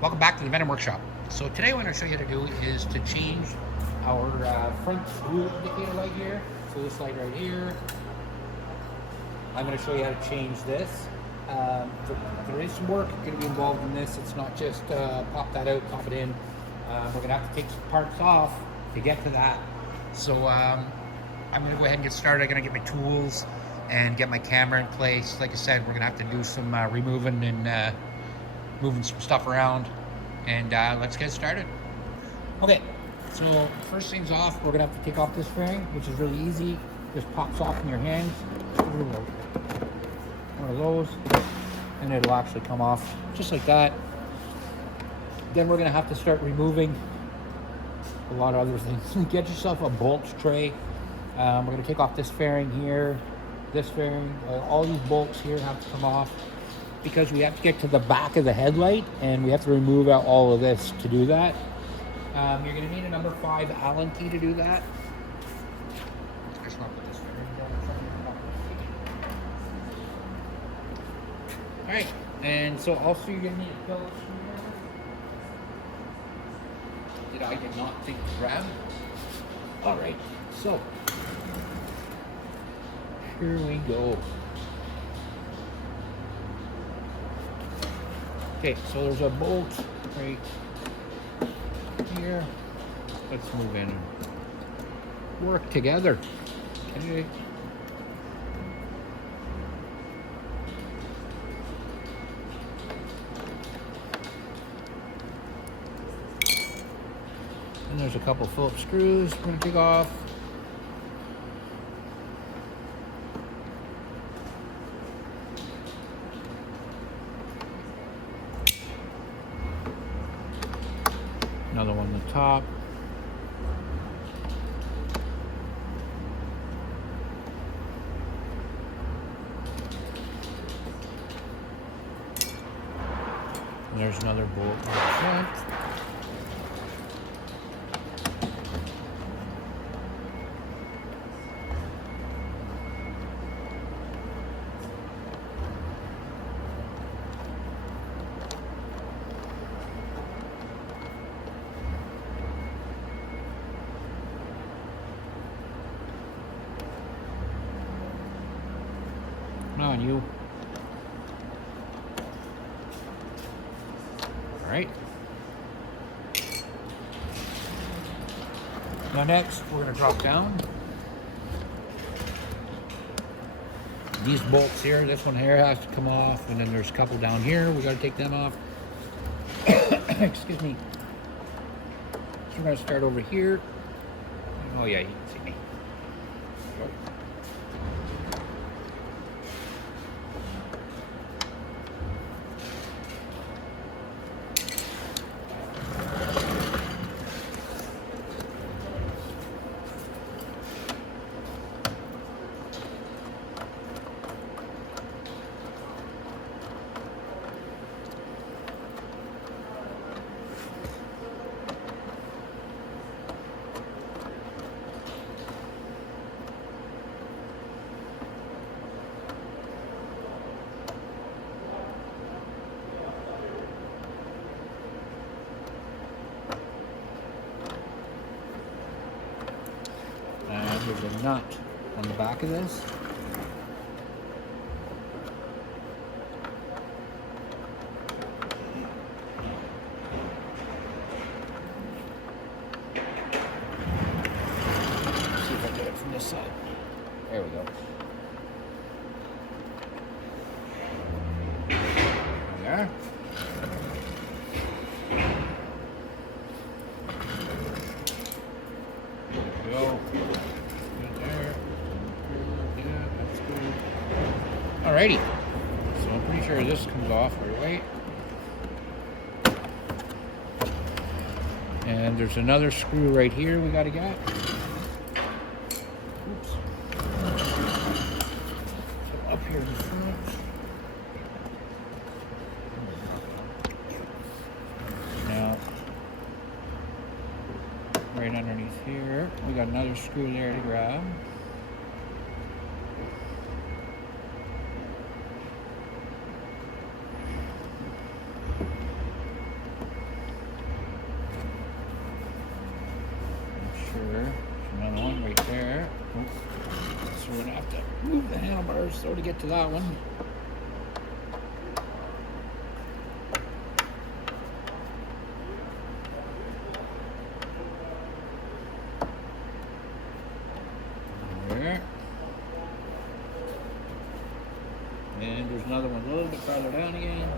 Welcome back to the Venom Workshop. So today what I'm going to show you how to do is to change our front wheel indicator light here. So this light right here, I'm going to show you how to change this. There is some work going to be involved in this. It's not just pop that out, pop it in. We're going to have to take some parts off to get to that. So I'm going to go ahead and get started. I'm going to get my tools and get my camera in place. Like I said, we're going to have to do some removing and moving some stuff around, and let's get started. Okay, so first things off, we're gonna have to take off this fairing, which is really easy. Just pops off in your hands. One of those, and it'll actually come off just like that. Then we're gonna have to start removing a lot of other things. Get yourself a bolts tray. We're gonna take off this fairing here, this fairing. All these bolts here have to come off, because we have to get to the back of the headlight and we have to remove out all of this to do that. You're going to need a number 5 Allen key to do that. Alright, and so also you're going to need a Phillips screwdriver that I did not think to grab. Alright, so here we go. Okay, so there's a bolt right here. Let's move in and work together. Okay. And there's a couple Phillips screws we're going to take off. Another one on the top. And there's another bolt on the front. Come on, you. All right. Now next, we're going to drop down. These bolts here, this one here has to come off, and then there's a couple down here. We got to take them off. Excuse me. So we're going to start over here. Oh yeah, you can see me. There's a nut on the back of this. Let's see if I get it from this side. There we go. There. There we go. Alrighty, so I'm pretty sure this comes off right. And there's another screw right here we gotta get. Oops. So up here in the front. Now, right underneath here, we got another screw there to grab. move the handlebars so to get to that one. There. And there's another one a little bit farther down again.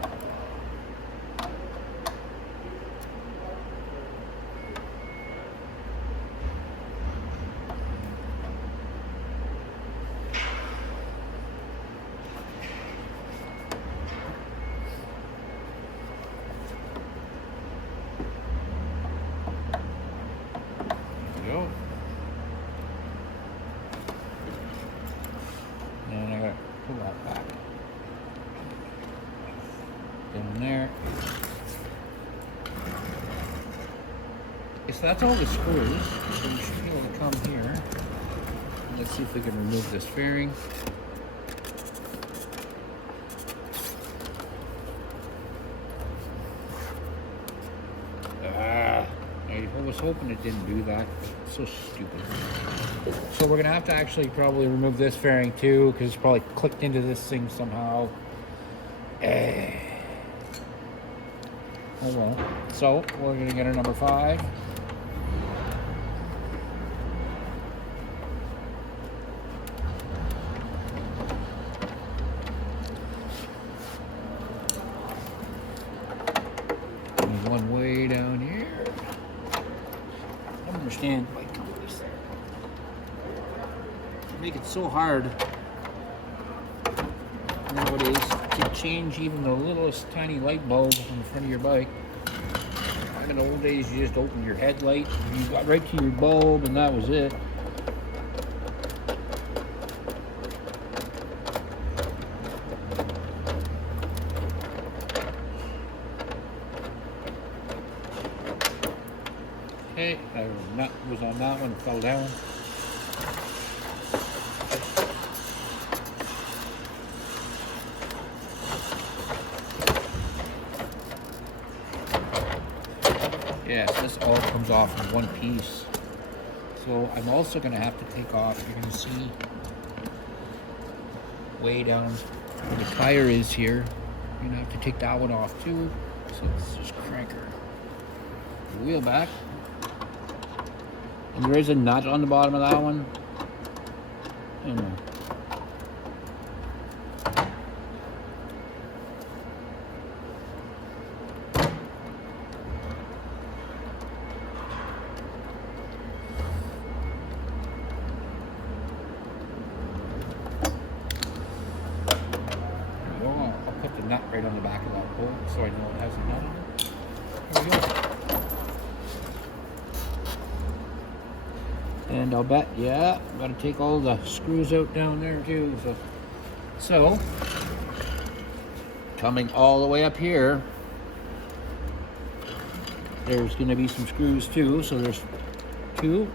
Go. And I gotta pull that back. In there. Okay, so that's all the screws. So you should be able to come here. Let's see if we can remove this fairing. I was hoping it didn't do that. It's so stupid. So we're gonna have to actually probably remove this fairing too, because it's probably clicked into this thing somehow. Oh well. So we're gonna get our number 5. There's one way down here. I don't understand why companies make it so hard nowadays to change even the littlest tiny light bulb in the front of your bike. Back in the old days, you just opened your headlight, you got right to your bulb, and that was it. Okay, our nut was on that one, fell down. Yes, this all comes off in one piece. So I'm also going to have to take off, you're going to see way down where the tire is here. You're going to have to take that one off too. So let's just crank her wheel back. And there is a nut on the bottom of that one. Anyway. I'll put the nut right on the back of that bolt so I know it has a nut on it. There we go. And I'll bet, yeah, I'm gonna take all the screws out down there too. So coming all the way up here, there's gonna be some screws too. So there's 2.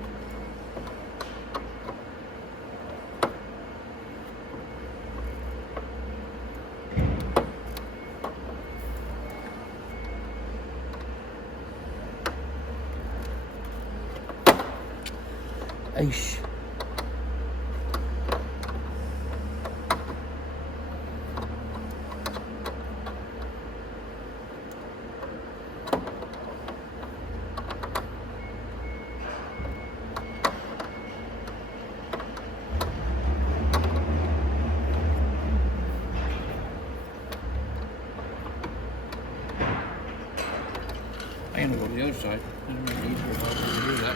Aish. I'm gonna go to the other side. I don't know easier to do that.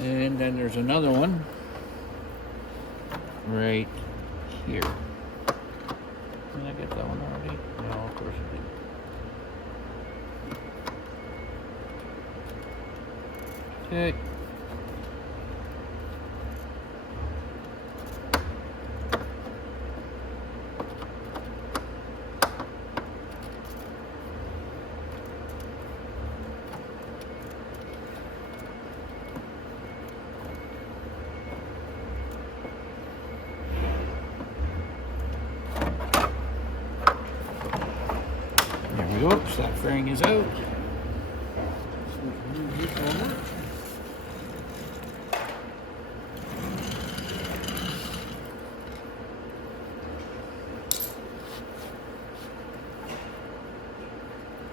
And then there's another one right here. Did I get that one already? No, of course I didn't. Okay. we go. So that fairing is out. So we can move this over.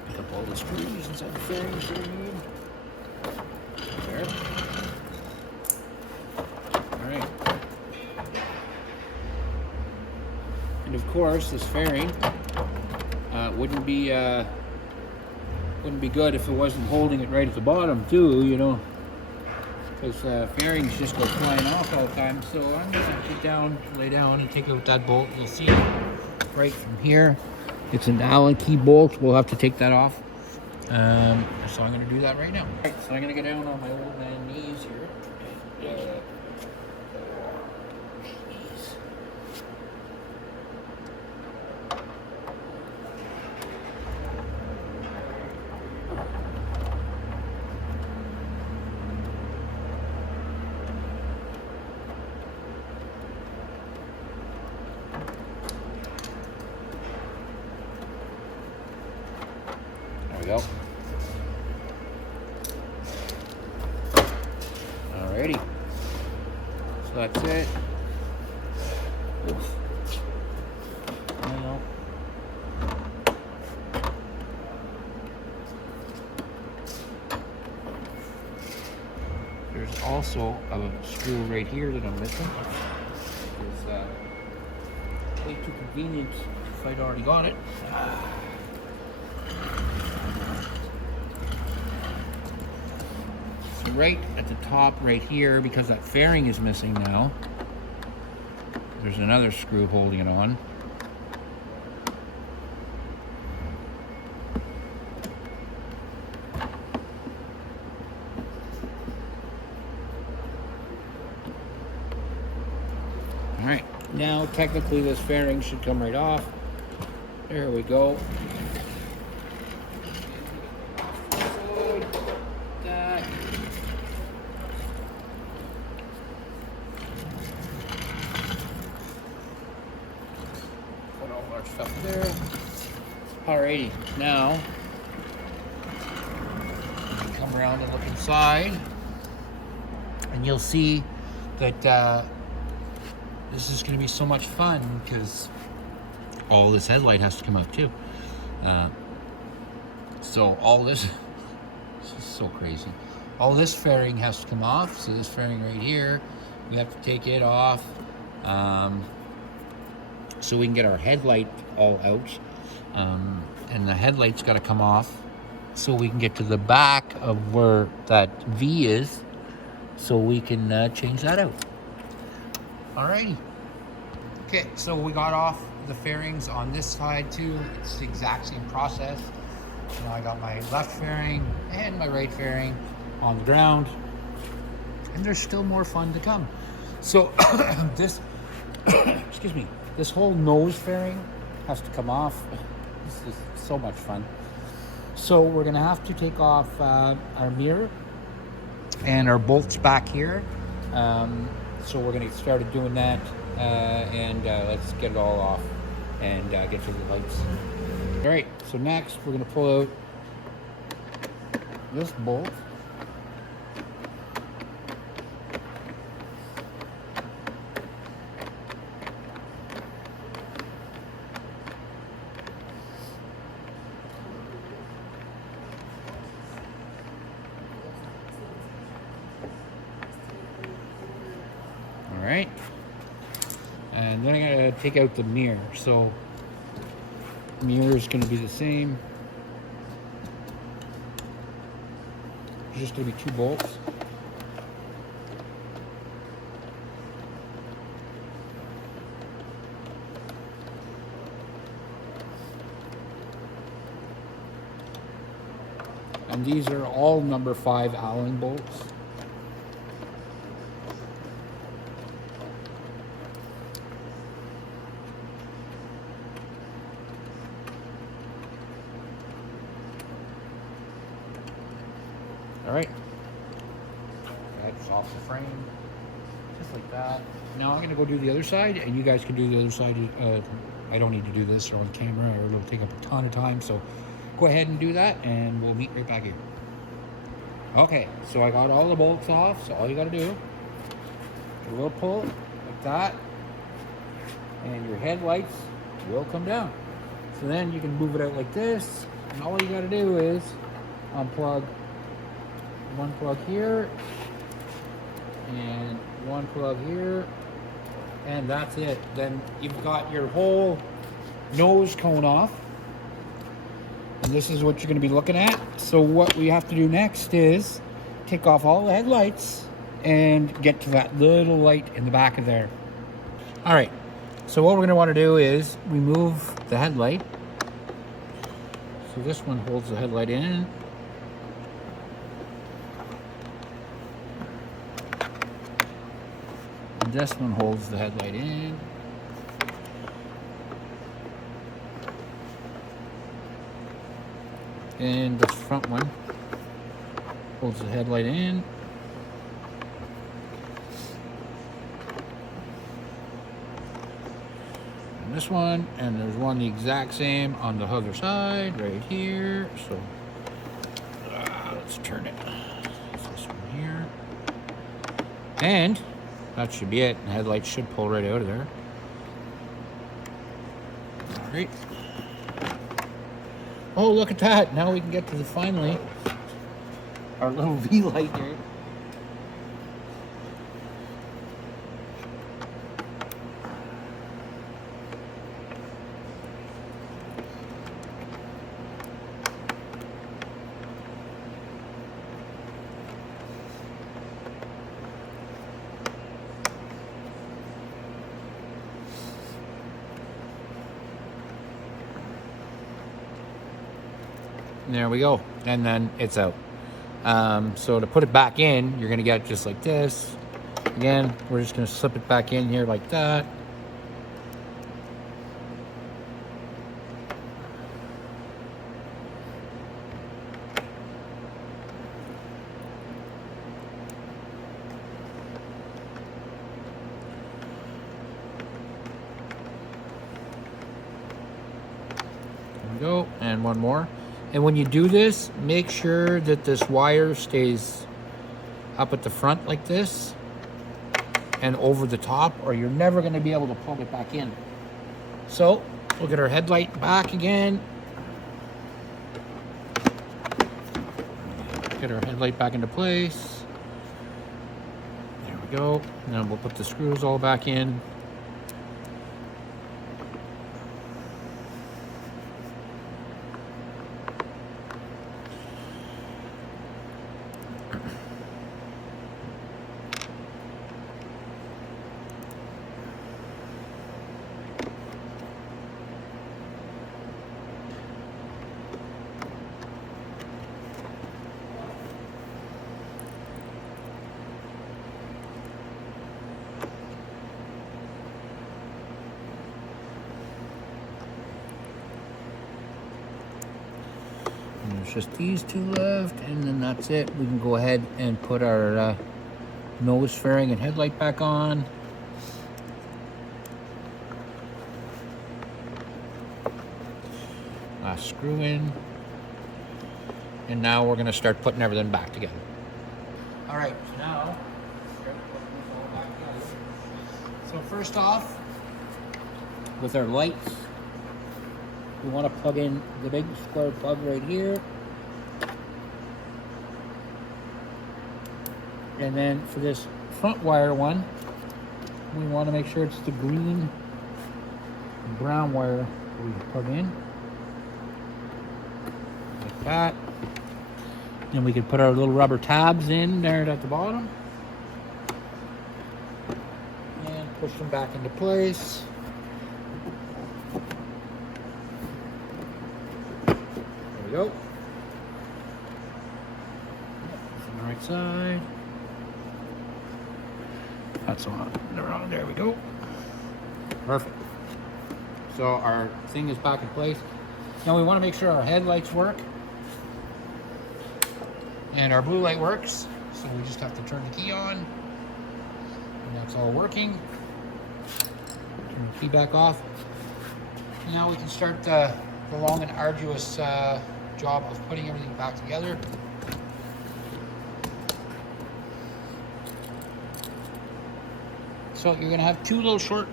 Pick up all the screws inside the fairings that we need. There. Alright. And of course, this fairing wouldn't be good if it wasn't holding it right at the bottom too, you know, because fairings just go flying off all the time. So I'm gonna sit down, lay down, and take out that bolt. You'll see right from here, it's an Allen key bolt. We'll have to take that off. So I'm gonna do that right now. Right, so I'm gonna get down on my old man knees here. There we go. Alrighty. So that's it. Oops. Now. There's also a screw right here that I'm missing. It's way too convenient if I'd already got it. So right at the top right here, because that fairing is missing now, there's another screw holding it on. Alright, now technically this fairing should come right off. There we go. Put all our stuff there. Alrighty, now come around and look inside, and you'll see that this is going to be so much fun because all this headlight has to come out too. So all this is so crazy. All this fairing has to come off. So this fairing right here, we have to take it off so we can get our headlight all out. And the headlight's got to come off so we can get to the back of where that V is, so we can change that out. Alrighty. Okay, so we got off the fairings on this side too. It's the exact same process. Now I got my left fairing and my right fairing on the ground, and there's still more fun to come. So this, excuse me, this whole nose fairing has to come off. This is so much fun. So we're gonna have to take off our mirror and our bolts back here. So we're going to get started doing that, and let's get it all off and get to the lights. All right, so next we're going to pull out this bolt. All right, and then I'm going to take out the mirror. So the mirror is going to be the same. There's just going to be 2 bolts. And these are all number 5 Allen bolts. All right, that's off the frame, just like that. Now I'm gonna go do the other side, and you guys can do the other side. I don't need to do this on camera, or it'll take up a ton of time, so go ahead and do that, and we'll meet right back here. Okay, so I got all the bolts off, so all you gotta do, a little pull like that, and your headlights will come down. So then you can move it out like this, and all you gotta do is unplug one plug here, and one plug here, and that's it. Then you've got your whole nose cone off, and this is what you're going to be looking at. So what we have to do next is take off all the headlights and get to that little light in the back of there. All right, so what we're going to want to do is remove the headlight. So this one holds the headlight in. And this one holds the headlight in. And the front one holds the headlight in. And this one, and there's one the exact same on the other side, right here. So let's turn it. It's this one here. And that should be it. The headlight should pull right out of there. All right. Oh, look at that. Now we can get to the, finally, our little V light there. There we go, and then it's out. So to put it back in, you're gonna get it just like this. Again, we're just gonna slip it back in here like that. There we go, and one more. And when you do this, make sure that this wire stays up at the front like this and over the top, or you're never going to be able to plug it back in. So we'll get our headlight back again. Get our headlight back into place. There we go. And then we'll put the screws all back in. There's just these two left, and then that's it. We can go ahead and put our nose fairing and headlight back on. Last screw in. And now we're going to start putting everything back together. All right, so now, start putting this all back together. So first off, with our lights, we want to plug in the big square plug right here. And then for this front wire one, we want to make sure it's the green and brown wire we plug in. Like that. And we can put our little rubber tabs in there at the bottom. And push them back into place. Go. From the right side. That's on. There we go. Perfect. So our thing is back in place. Now we want to make sure our headlights work and our blue light works. So we just have to turn the key on, and that's all working. Turn the key back off. Now we can start the long and arduous job of putting everything back together. So you're gonna have two little short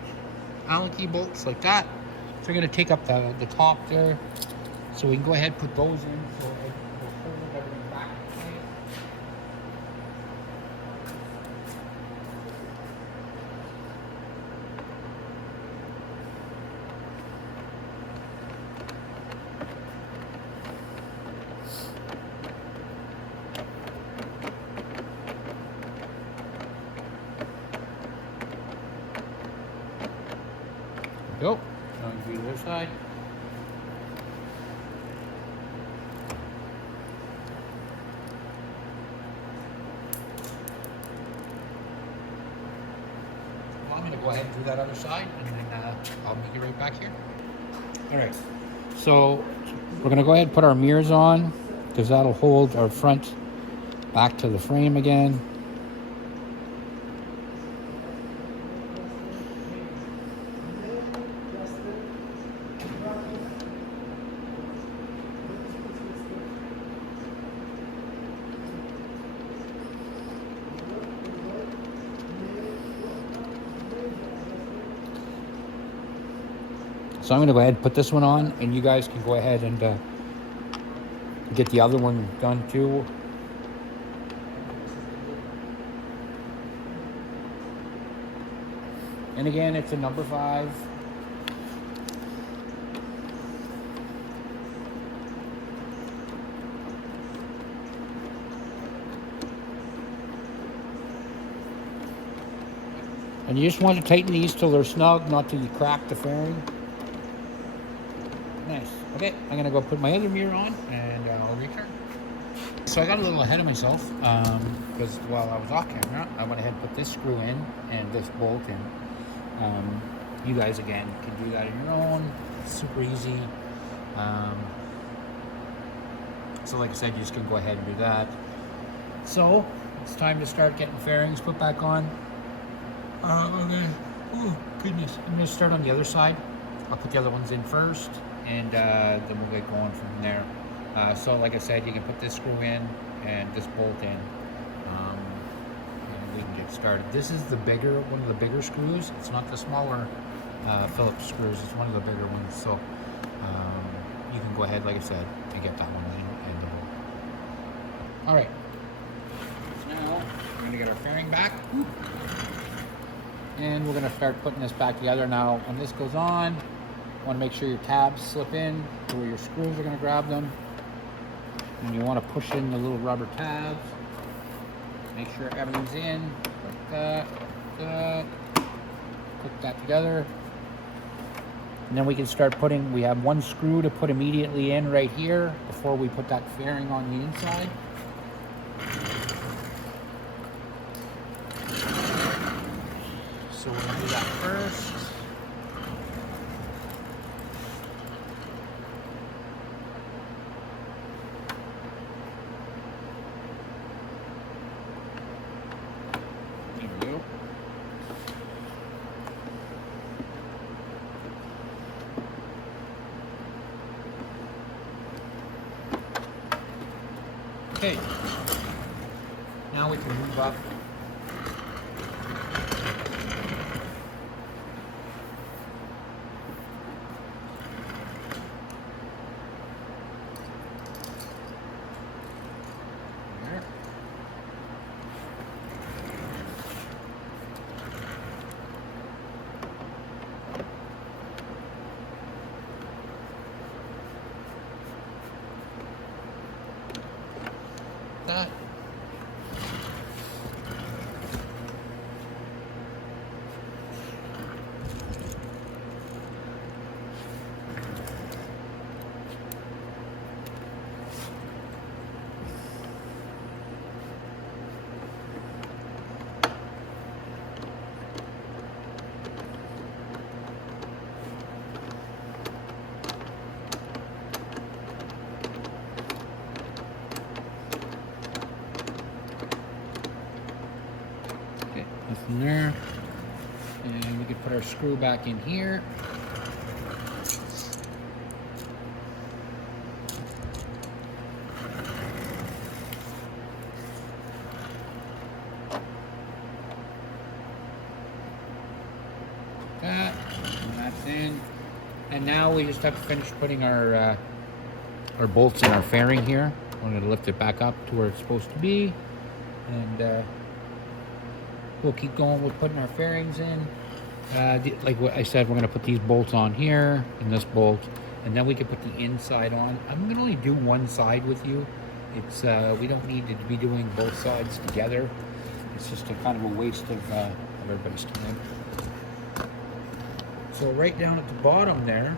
Allen key bolts like that. So you're gonna take up the top there. So we can go ahead and put those in. So it will hold everything back in place. Go. Now we do the other side. Well, I'm going to go ahead and do that other side, and then I'll meet you right back here. All right. So we're going to go ahead and put our mirrors on, because that'll hold our front back to the frame again. So I'm going to go ahead and put this one on, and you guys can go ahead and get the other one done too. And again, it's a number 5. And you just want to tighten these till they're snug, not till you crack the fairing. Nice. Okay, I'm gonna go put my other mirror on, and I'll return. So I got a little ahead of myself because while I was off camera, I went ahead and put this screw in and this bolt in. You guys again can do that on your own. It's super easy. So like I said, you just can go ahead and do that. So it's time to start getting fairings put back on. Okay. Oh goodness! I'm gonna start on the other side. I'll put the other ones in first, and then we'll get going from there. So like I said, you can put this screw in and this bolt in, and we can get started. This is the bigger, one of the bigger screws. It's not the smaller Phillips screws. It's one of the bigger ones. So you can go ahead, like I said, and get that one in. And all right. So now we're gonna get our fairing back. And we're going to start putting this back together. Now, when this goes on, you want to make sure your tabs slip in to where your screws are going to grab them. And you want to push in the little rubber tabs. Make sure everything's in, like that, Put that together. And then we can start putting, we have one screw to put immediately in right here before we put that fairing on the inside. So we're going to do that first. There we go. Okay. Now we can move up. That. From there, and we can put our screw back in here. in. And now we just have to finish putting our bolts in our fairing here. I'm going to lift it back up to where it's supposed to be. And we'll keep going with putting our fairings in. Like what I said, we're going to put these bolts on here and this bolt. And then we can put the inside on. I'm going to only do one side with you. It's we don't need to be doing both sides together. It's just a kind of a waste of everybody's time. So right down at the bottom there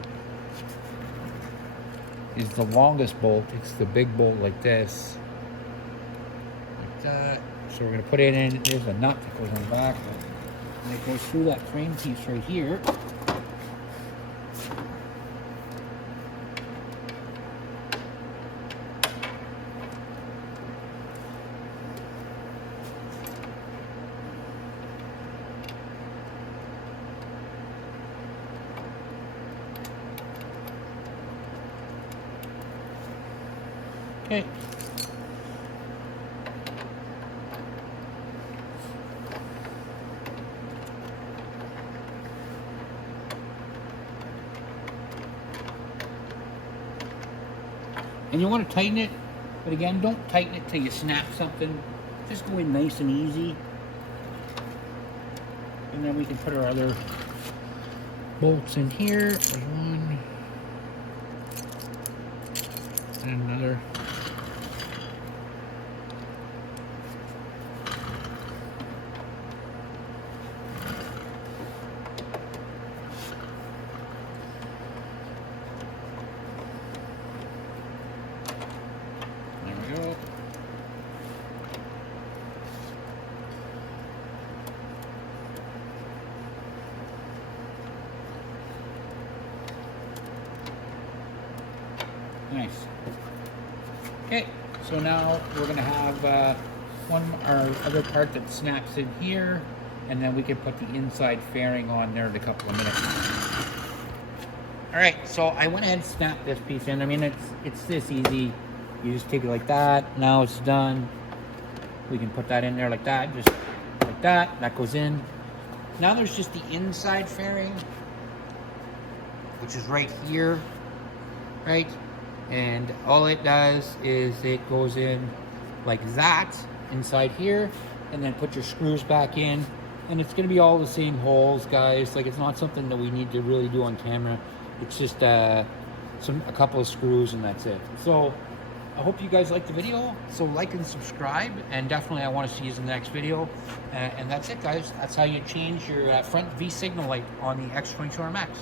is the longest bolt. It's the big bolt like this. Like that. So we're going to put it in. There's a nut that goes on the back. And it goes through that frame piece right here. Okay. And you want to tighten it, but again, don't tighten it till you snap something. Just go in nice and easy. And then we can put our other bolts in here. There's one. And another. Go. Nice. Okay, so now we're going to have our other part that snaps in here, and then we can put the inside fairing on there in a couple of minutes. All right, so I went ahead and snapped this piece in. I mean, it's this easy. You just take it like that. Now it's done. We can put that in there like that, just like that. That goes in. Now there's just the inside fairing, which is right here, right? And all it does is it goes in like that inside here, and then put your screws back in. And it's gonna be all the same holes, guys. Like, it's not something that we need to really do on camera. It's just a couple of screws, and that's it. So I hope you guys liked the video. So like and subscribe, and definitely I want to see you in the next video. And that's it, guys. That's how you change your front V signal light on the X22R MAX.